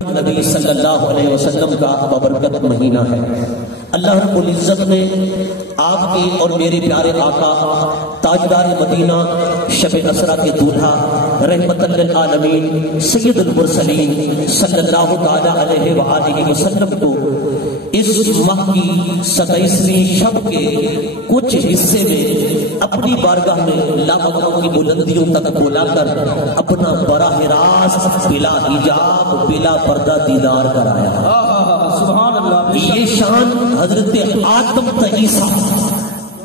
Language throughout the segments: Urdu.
نبی صلی اللہ علیہ وسلم کا بابرکت مہینہ ہے۔ اللہ رب العزت نے آپ کی اور میرے پیارے آقا تاجدار مدینہ شب اسرا کے دولہا رحمت للعالمین سید المرسلین صلی اللہ تعالی علیہ وآلہ وسلم کو اس ماہ کی 27ویں شب کے کچھ حصے میں اپنی بارگاہ میں لامکان کی بلندیوں تک بلا کر اپنا براہ راست بلا حجاب بلا پردہ دیدار کرایا۔ سبحان اللہ۔ یہ شان حضرت آدم تا عیسیٰ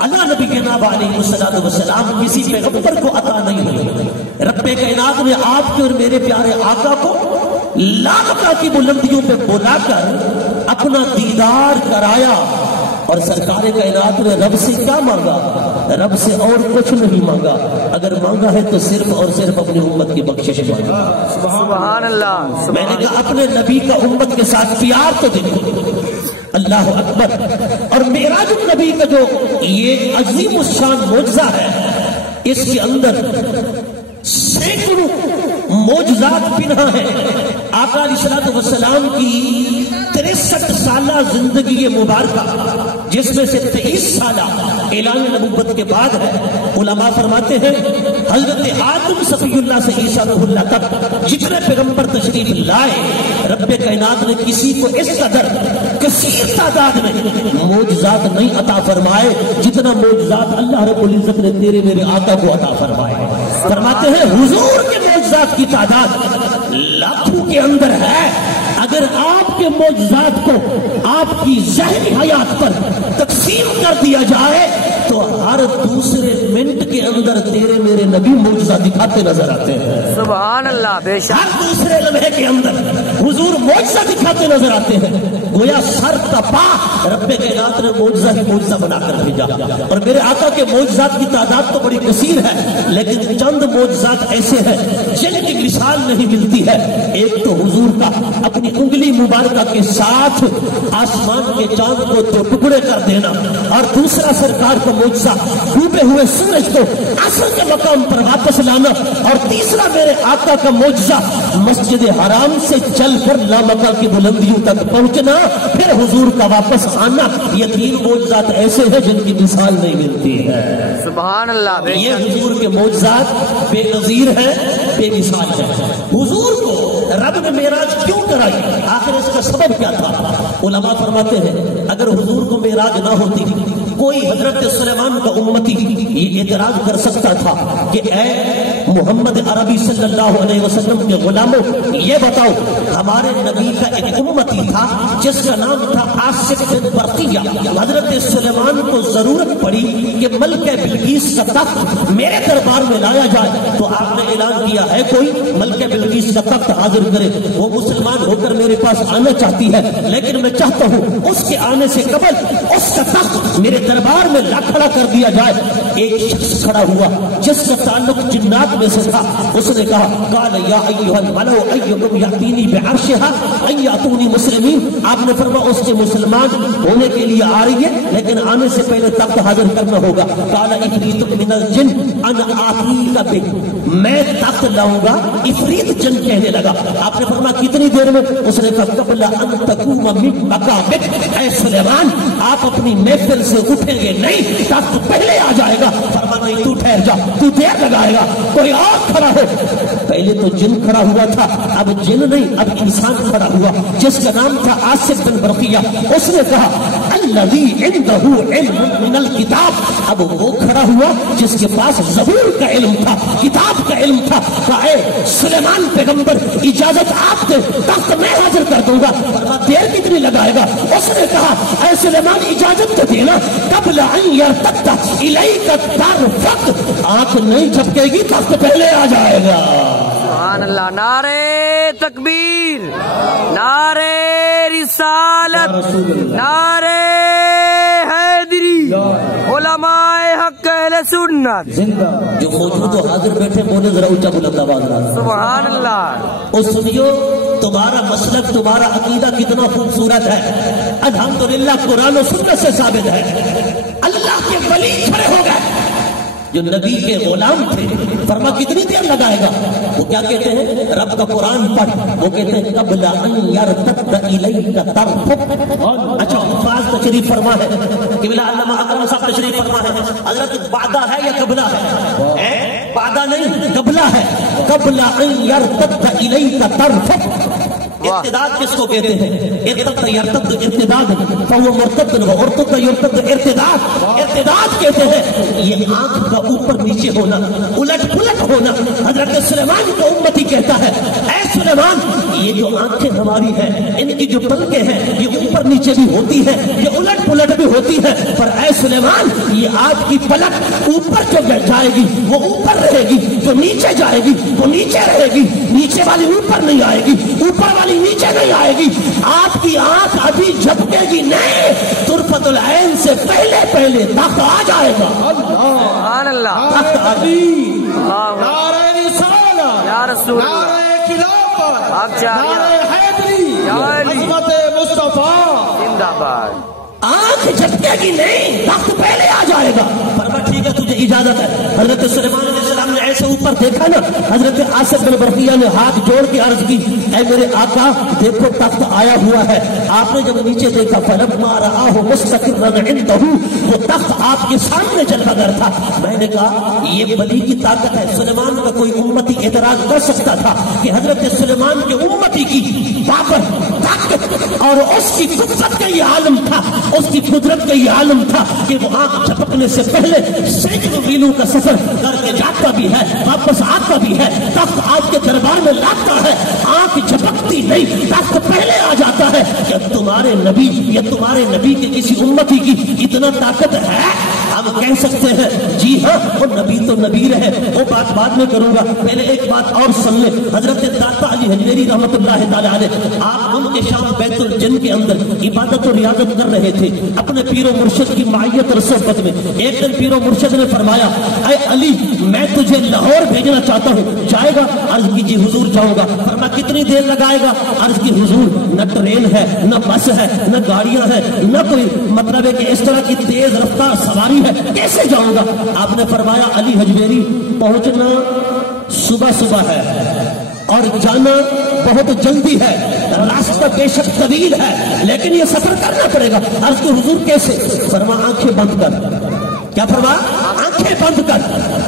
اللہ نبی کے نام علیہ السلام کسی پیغمبر کو عطا نہیں ہوئی۔ رب کائنات نے آپ کے اور میرے پیارے آقا کو لامکان کی بلندیوں پہ بلا کر اپنا دیدار کرایا، اور سرکار کائنات نے رب سے کیا مانگا؟ رب سے اور کچھ نہیں مانگا، اگر مانگا ہے تو صرف اور صرف اپنی امت کی بخشش مانگا۔ سبحان اللہ۔ میں نے کہا اپنے نبی کا امت کے ساتھ پیار تو دیکھو، اللہ اکبر۔ اور معراج النبی کا جو یہ عظیم الشان معجزہ ہے، اس کے اندر سینکڑوں معجزات پنہا ہے۔ آقا علیہ السلام کی 63 سالہ زندگی مبارکہ، جس میں سے 23 سالہ اعلان نبوت کے بعد ہے، علماء فرماتے ہیں حضرت آدم صفی اللہ سے عیسیٰ روح اللہ تک جتنے پیغمبر تشریف لائے، رب کائنات نے کسی کو اس قدر کثیر تعداد میں معجزات نہیں عطا فرمائے جتنا معجزات اللہ رب العزت نے تیرے میرے آقا کو عطا فرمائے۔ فرماتے ہیں حضور کے معجزات کی تعداد لاکھوں کے اندر ہے۔ اگر آپ کے معجزات کو آپ کی ذہنی حیات پر تقسیم کر دیا جائے تو ہر دوسرے منٹ کے اندر تیرے میرے نبی معجزہ دکھاتے نظر آتے ہیں۔ سبحان اللہ۔ بے شک ہر دوسرے لمحے کے اندر حضور معجزہ دکھاتے نظر آتے ہیں، گویا سر کا پا رب کائنات نے معجزہ ہی معجزہ بنا کر بھیجا۔ اور میرے آقا کے معجزات کی تعداد تو بڑی کثیر ہے، لیکن چند معجزات ایسے ہیں جن کی مثال نہیں ملتی ہے۔ ایک تو حضور کا اپنی انگلی مبارکہ کے ساتھ آسمان کے چاند کو تو ٹکڑے کر دینا، اور دوسرا سرکار کا معجزہ ڈوبے ہوئے سورج کو اصل کے مقام پر واپس لانا، اور تیسرا میرے آقا کا معجزہ مسجد حرام سے چل کر لامکان کی بلندیوں تک پہنچنا، پھر حضور کا واپس آنا۔ یہ تین معجزات ایسے ہیں جن کی مثال نہیں ملتی ہے۔ سبحان اللہ۔ یہ حضور کے معجزات بے نظیر ہیں، بے مثال ہیں۔ حضور کو رب نے معراج کیوں کرائی؟ آخر اس کا سبب کیا تھا؟ علماء فرماتے ہیں اگر حضور کو معراج نہ ہوتی، کوئی حضرت سلیمان کا امتی یہ اعتراض کر سکتا تھا کہ اے محمد عربی صلی اللہ علیہ وسلم کے غلاموں، یہ بتاؤ ہمارے نبی کا ایک امتی تھا جس کا نام تھا آصف بن برقیہ، حضرت سلیمان کو ضرورت پڑی کہ ملکہ بلقیس کا تخت میرے دربار میں لایا جائے، تو آپ نے اعلان کیا ہے کوئی ملکہ بلقیس کا تخت حاضر کرے۔ وہ مسلمان ہو کر میرے پاس آنا چاہتی ہے، لیکن میں چاہتا ہوں اس کے آنے سے قبل اس کا تخت میرے دربار میں لا کھڑا کر دیا جائے۔ ایک شخص کھڑا ہوا جس کا تعلق جنات میں سے تھا، اس نے کہا قال یا ایھا الملأ ایکم یاتینی بعرشها ان یاتونی مسلمین۔ آپ نے فرمایا اس کے مسلمان ہونے کے لیے آ رہی ہے، لیکن آنے سے پہلے تخت حاضر کرنا ہوگا۔ قال عفریت من الجن انا آتیک بہ، میں تخت لاؤں گا۔ عفریت جن کہنے لگا۔ آپ نے فرمایا کتنی دیر میں؟ اس نے کہا قبل ان تقوم من مقامک، اے سلیمان آپ اپنی محفل سے اٹھیں گے نہیں، تخت پہلے آ جائے گا۔ فرمایا نہیں، تو ٹھہر جا، تو دیر لگائے گا، کوئی اور کھڑا ہو۔ پہلے تو جن کھڑا ہوا تھا، اب جن نہیں، اب انسان کھڑا ہوا جس کا نام تھا آصف بن برقیہ۔ اس نے کہا الذی عندہ علم من الکتاب، اب وہ کھڑا ہوا جس کے پاس زبور کا علم تھا، کتاب کا علم تھا۔ کہا اے سلیمان پیغمبر اجازت آپ دے، تخت میں حاضر کر دوں گا۔ فرمایا دیر کتنی لگائے گا؟ اس نے کہا اے سلیمان اجازت تو دینا، قبل ان یرتد الیک طرفک، آنکھ نہیں جھپکے گی تخت پہلے آ جائے گا۔ سبحان اللہ۔ نعرے تکبیر، نعرے رسالت، نعرے حیدری، علماء حق اہل سنت جو موجود و حاضر بیٹھے بولے ذرا اونچا بلند آواز میں سبحان اللہ۔ اور سنیو تمہارا مسلک، تمہارا عقیدہ کتنا خوبصورت ہے، الحمدللہ قرآن و سنت سے ثابت ہے۔ اللہ کے ولی کھڑے ہو گئے، جو نبی کے غلام تھے، فرما کتنی دیر لگائے گا؟ وہ کیا کہتے ہیں؟ رب کا قرآن پڑھ، وہ کہتے ہیں قبل ان یرتد الیک طرفک۔ اچھا الفاظ تشریف فرما ہے کہ بلا علامہ اکرم صاحب تشریف فرما ہے، حضرت بعدہ ہے یا قبلہ ہے؟ بعدہ نہیں قبلہ ہے۔ قبل ان یرتد الیک طرفک۔ ارتداد کس کو کہتے ہیں؟ ارتد یرتد ارتداد، فهو مرتد و ارتد یرتد ارتداد۔ ارتداد کہتے ہیں یہ آنکھ کا اوپر نیچے ہونا، الٹ پلٹ ہونا۔ حضرت سلیمان کو امتی کہتا ہے اے سلیمان یہ جو آنکھیں ہماری ہیں ان کی جو پلکیں ہیں یہ اوپر نیچے بھی ہوتی ہیں، یہ الٹ پلٹ بھی ہوتی ہے، پر اے سلیمان یہ آپ کی پلک اوپر جو جائے گی وہ اوپر رہے گی، جو نیچے جائے گی وہ نیچے رہے گی، نیچے والی اوپر نہیں آئے گی، اوپر والی نیچے نہیں آئے گی۔ آپ کی آنکھ ابھی جھپکے گی نہیں، طرفت العین سے پہلے پہلے تخت آ جائے گا۔ سبحان اللہ، تخت آ جائے گا۔ نعرہ رسالہ، یا رسول اللہ، نعرہ خلافت، آپ چاہیے، نعرہ حیدری، یا علی، عظمت مصطفیٰ زندہ باد۔ آنکھ جھپکے گی نہیں، تخت پہلے آ جائے گا۔ فرما ٹھیک ہے تجھے اجازت ہے۔ حضرت سلیمان علیہ السلام نے ایسے اوپر دیکھا نا، حضرت آصف بن برقیہ نے ہاتھ جوڑ کے عرض کی اے میرے آقا دیکھو تخت آیا ہوا ہے۔ آپ نے جب نیچے دیکھا فلما رآہ مستقرا عنده، وہ تخت آپ کے سامنے جلوہ گر تھا۔ میں نے کہا یہ ولی کی طاقت ہے۔ سلیمان کا کوئی امتی اعتراض کر سکتا تھا کہ حضرت سلیمان کے امتی کی بابر طاقت اور اس کی قدرت کا یہ عالم تھا، اس کی قدرت کا یہ عالم تھا کہ وہ آنکھ جھپکنے سے پہلے سینکڑوں میلوں کا سفر کر کے جاتا بھی ہے، واپس آتا بھی ہے، تخت آپ کے دربار میں لاتا ہے، آنکھ جھپکتی نہیں، تخت پہلے آ جاتا ہے۔ کہ تمہارے نبی یا تمہارے نبی کے کسی امتی کی اتنا طاقت ہے؟ ہم کہہ سکتے ہیں جی ہاں وہ نبی تو نبی رہے، وہ بات بعد میں کروں گا، پہلے ایک بات اور سن لیں۔ حضرت داتا علی حجویری رحمۃ اللہ تعالی علیہ، آپ ان کے شام بیت الجن کے اندر عبادت و ریاضت کر رہے تھے اپنے پیر و مرشد کی معیت اور صحبت میں۔ ایک دن پیر و مرشد نے فرمایا اے علی میں تجھے لاہور بھیجنا چاہتا ہوں، جائے گا؟ عرض کی جی حضور جاؤں گا۔ فرمایا کتنی دیر لگائے گا؟ عرض کی حضور نہ ٹرین ہے، نہ بس ہے، نہ گاڑیاں ہیں، نہ کوئی مطلب ہے کہ اس طرح کی تیز رفتار سواری ہے، کیسے جاؤں گا؟ آپ نے فرمایا علی حجویری پہنچنا صبح صبح ہے اور جانا بہت جلدی ہے، راستہ بے شک طویل ہے لیکن یہ سفر کرنا پڑے گا۔ عرض کی حضور کیسے؟ فرمایا آنکھیں بند کر۔ کیا فرمایا؟ آنکھیں بند کر۔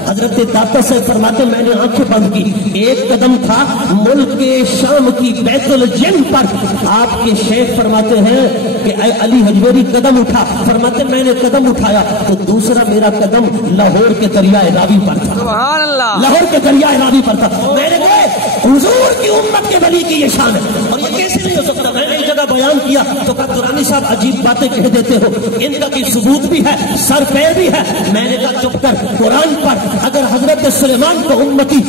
حضرت داتا سے فرماتے میں نے آنکھیں بند کی، ایک قدم تھا ملک شام کی بیت الجن پر۔ آپ کے شیخ فرماتے ہیں کہ اے علی حجویری قدم اٹھا، فرماتے میں نے قدم اٹھایا تو دوسرا میرا قدم لاہور کے دریائے راوی پر تھا۔ سبحان اللہ، لاہور کے دریائے راوی پر تھا۔ میں نے کہا حضور کی امت کے ولی کی یہ شان ہے اور یہ کیسے نہیں ہو سکتا؟ میں نے ایک جگہ بیان کیا تو کہا دورانی صاحب عجیب باتیں کہہ دیتے ہو، ان کا کوئی ثبوت بھی ہے، سر پیر بھی ہے۔ میں نے کہا چپ کر، قرآن پر اگر حضرت سلیمان کا امتی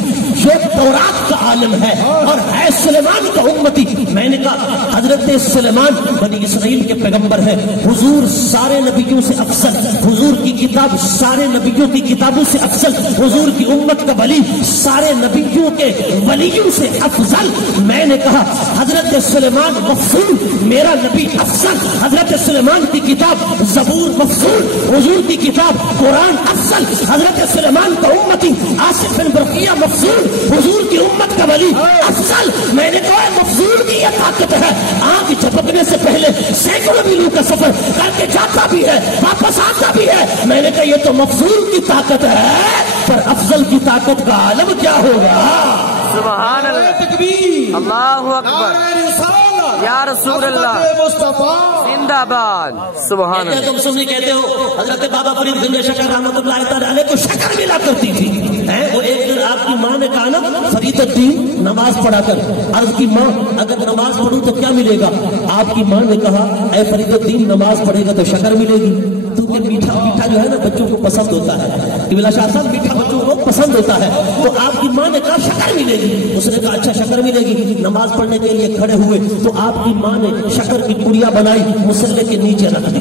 جو تورات کا عالم ہے اور ہے سلیمان کا امتی، میں نے کہا حضرت سلیمان بنی اسرائیل کے پیغمبر ہے، حضور سارے نبیوں سے افضل، حضور کی کتاب سارے نبیوں کی کتابوں سے افضل، حضور کی امت کا ولی سارے نبیوں کے ولیوں سے افضل۔ میں نے کہا حضرت سلیمان مفضول، میرا نبی افضل، حضرت سلیمان کی کتاب زبور مفضول، حضور کی کتاب قرآن افضل، حضرت سلیمان کا امتی آصف بن برقیہ مفضول، حضور کی امت کا ولی افضل۔ میں نے کہا مفضول کی یہ طاقت ہے، آنکھ جھپکنے سے پہلے سینکڑوں میلوں کا سفر کر کے جاتا بھی ہے، واپس آتا بھی ہے۔ میں نے کہا یہ تو مفضول کی طاقت ہے، پر افضل کی طاقت کا عالم کیا ہوگا؟ سبحان اللہ، تکبیر، اللہ اکبر، نعرہ رسالہ، یا رسول اللہ، عظمت مصطفیٰ، زندہ باد۔ سبحان اللہ، تم سنی کہتے ہو حضرت بابا فرید گنج شکر رحمۃ اللہ تعالی علیہ کو شکر ملا کرتی تھی۔ وہ ایک دن آپ کی ماں نے کہا نا فرید الدین نماز پڑھا کر، عرض کی ماں اگر نماز پڑھوں تو کیا ملے گا؟ آپ کی ماں نے کہا اے فرید الدین نماز پڑھے گا تو شکر ملے گی، کیونکہ میٹھا میٹھا جو ہے نا بچوں کو پسند ہوتا ہے، قبلہ شاہ صاحب میٹھا بچوں کو پسند ہوتا ہے، تو آپ کی ماں نے کہا شکر ملے گی۔ اس نے کہا اچھا شکر ملے گی۔ نماز پڑھنے کے لیے کھڑے ہوئے تو آپ کی ماں نے شکر کی پڑیا بنائی، مصلے کے نیچے رکھ دی۔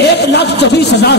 1,24,000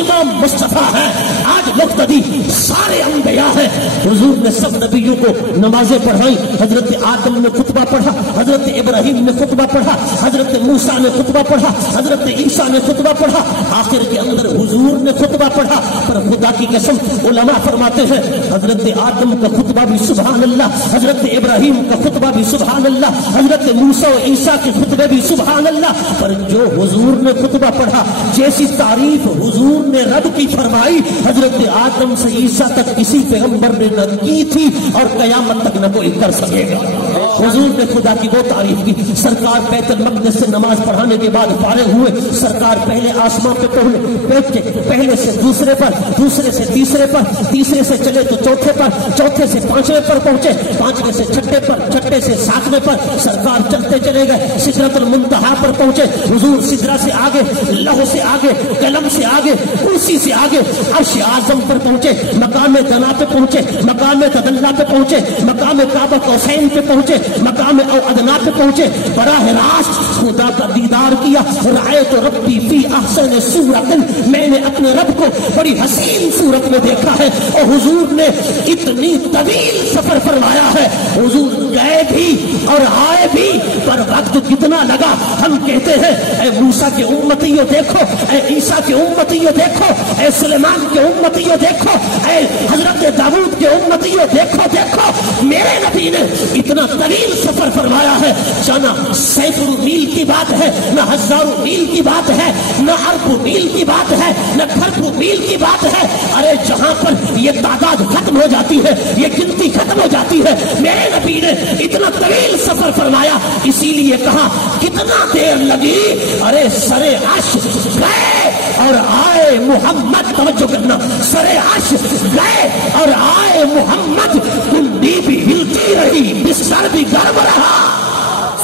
امام مصطفیٰ ہے، آج مقتدی سارے انبیاء ہیں۔ حضور نے سب نبیوں کو نمازیں پڑھائی، حضرت آدم نے خطبہ پڑھا، حضرت ابراہیم نے خطبہ پڑھا، حضرت موسیٰ نے خطبہ پڑھا، حضرت عیسیٰ نے خطبہ پڑھا، آخر کے اندر حضور نے خطبہ پڑھا۔ پر خدا کی قسم علماء فرماتے ہیں حضرت آدم کا خطبہ بھی سبحان اللہ، حضرت ابراہیم کا خطبہ بھی سبحان اللہ، حضرت موسیٰ و عیسیٰ کے خطبے بھی سبحان اللہ، پر جو حضور نے خطبہ پڑھا جیسی تعریف حضور نے رب کی فرمائی حضرت آدم سے عیسیٰ تک کسی پیغمبر نے نہ کی تھی اور قیامت تک نہ کوئی کر سکے گا۔ حضور نے خدا کی وہ تعریف کی۔ سرکار بیت المقدس سے نماز پڑھانے کے بعد فارغ ہوئے، سرکار پہلے آسمان پہ پہنچے، پہلے سے دوسرے پر، دوسرے سے تیسرے پر، تیسرے سے چلے تو چوتھے پر، چوتھے سے پانچویں پر پہنچے، پانچویں سے چھٹے پر، چھٹے سے ساتویں پر، سرکار چلتے چلے گئے، سدرۃ المنتہا پر پہنچے۔ حضور سدرہ سے آگے، لوح سے آگے، قلم سے آگے، کرسی سے آگے عرش اعظم پر پہنچے، مقام دنا پہ پہنچے، مقام تدلی پہ پہنچے، مقام کعبہ قوسین پہ پہنچے، مقام او ادنا پہ پہنچے، براہ راست خدا کا دیدار کیا۔ رأیت ربی فی احسن صورت، میں نے اپنے رب کو بڑی حسین صورت میں دیکھا ہے۔ اور حضور نے اتنی طویل سفر فرمایا ہے، حضور گئے بھی اور آئے بھی، پر وقت کتنا لگا۔ ہم کہتے ہیں اے موسیٰ کے امتیوں دیکھو، اے عیسیٰ کے امتیوں دیکھو، اے سلیمان کے امتیوں دیکھو، اے حضرت داؤد کے امتیوں دیکھو، دیکھو میرے نبی نے اتنا طویل سفر فرمایا ہے۔ جانا سینکڑوں میل کی بات ہے، نہ ہزاروں میل کی بات ہے، نہ اربوں میل کی بات ہے، نہ کھربوں میل کی بات ہے۔ ارے جہاں پر یہ تعداد ختم ہو جاتی ہے، یہ گنتی ختم ہو جاتی ہے، میرے نبی نے اتنا طویل سفر فرمایا۔ اسی لیے کہا کتنا دیر لگی، ارے سرے عرش گئے اور آئے محمد، توجہ کرنا، سرے عرش گئے اور آئے محمد، کنڈی بھی ہلتی رہی، بستر بھی گرم رہا۔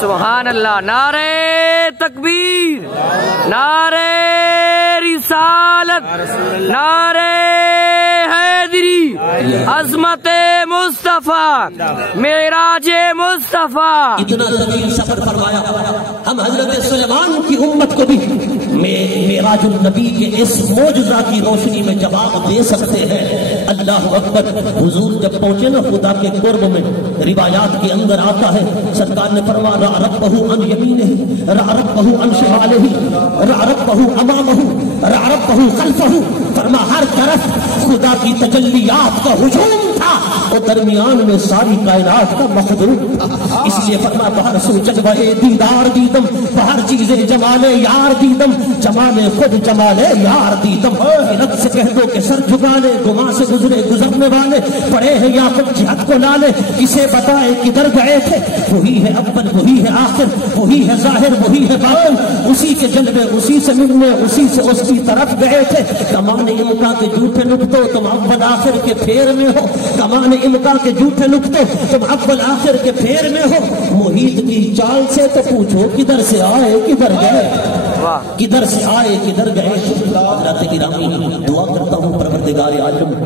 سبحان اللہ، نعرہ تکبیر، نعرہ رسالت، نعرہ حیدری، عظمت مصطفیٰ، معراج مصطفیٰ۔ اتنا طویل سفر فرمایا۔ ہم حضرت سلیمان کی امت کو بھی معراج النبی کے اس معجزہ کی روشنی میں جواب دے سکتے ہیں۔ اللہ اکبر۔ حضور جب پہنچے نا خدا کے قرب میں، روایات کے اندر آتا ہے سرکار نے فرمایا رأى ربه عن يمينه، رأى ربه عن شماله، رأى ربه امامه، رأى ربه خلفه، فرما ہر طرف خدا کی تجلیات کا ہجوم تھا اور درمیان میں ساری کائنات کا مخدوم تھا۔ اس لیے فرما بہر سو جلوہ دیدار دیدم، بہر چیز جمال یار دیدم، جمال خود جمال یار دیدم۔ رب سے کہہ دو کہ سر جھکانے گما سے گزرے گزرنے والے پڑے ہیں یا خود جہت کو لالے، اسے بتائے کدھر گئے تھے، وہی ہے اول وہی ہے آخر، وہی ہے ظاہر وہی ہے باطن، اسی کے جلوے اسی سے ملنے اسی سے اس کی طرف گئے تھے۔ کمان امکا کے جھوٹے نکتو تم اول آخر کے پھیر میں ہو، کمان امکا کے جھوٹے نکتو تم اول آخر کے پھیر میں ہو، محیط کی چال سے تو پوچھو کدھر سے آئے کدھر گئے، کدھر سے آئے کدھر گئے۔ حضرات گرامی دعا کرتا ہوں پروردگار عالم